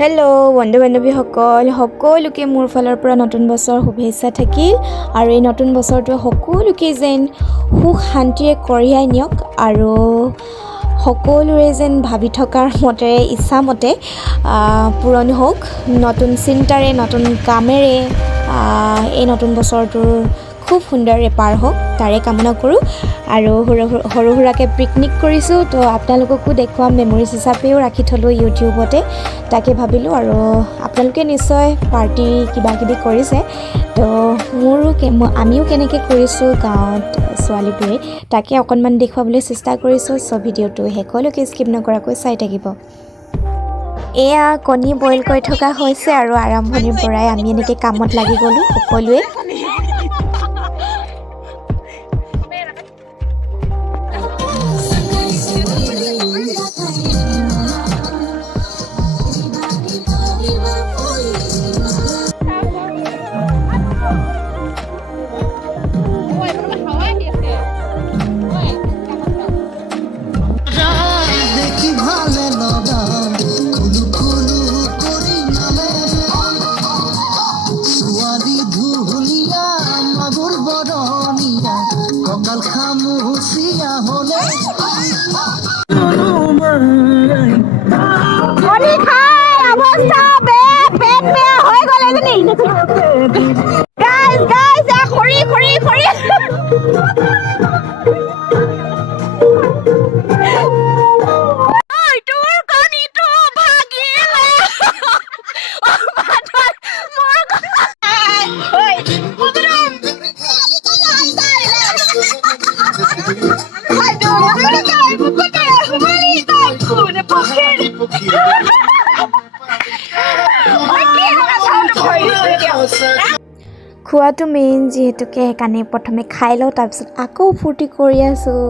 Hello' বন্ধু বান্ধৱীসকল, সকলোকে মোৰ ফালৰ পৰা নতুন বছৰ শুভেচ্ছা থাকিল। আৰু এই নতুন বছৰটোৱে সকলোকে যেন সুখ শান্তিৰে কঢ়িয়াই নিয়ক আৰু সকলোৰে যেন ভাবি থকাৰ মতেৰে ইচ্ছামতে পূৰণ হওক। নতুন চিন্তাৰে নতুন কামেৰে এই নতুন বছৰটোৰ খুব সুন্দৰৰে পাৰ হওক তাৰে কামনা কৰোঁ। আৰু সৰু সুৰাকৈ পিকনিক কৰিছোঁ, তো আপোনালোককো দেখুৱাম, মেমৰিজ হিচাপেও ৰাখি থ'লোঁ ইউটিউবতে। তাকে ভাবিলোঁ আৰু আপোনালোকে নিশ্চয় পাৰ্টি কিবা কিবি কৰিছে, তো আমিও কেনেকৈ কৰিছোঁ গাঁৱত ছোৱালীবোৰে তাকে অকণমান দেখুৱাবলৈ চেষ্টা কৰিছোঁ। চ' ভিডিঅ'টো শেষলৈকে স্কিপ নকৰাকৈ চাই থাকিব। এয়া কণী বইল কৰি থকা হৈছে আৰু আৰম্ভণিৰ পৰাই আমি এনেকৈ কামত লাগি গ'লোঁ সকলোৱে। খোৱাটো মেইন যিহেতুকে সেইকাৰণে প্ৰথমে খাই লওঁ, তাৰপিছত আকৌ ফূৰ্তি কৰি আছোঁ।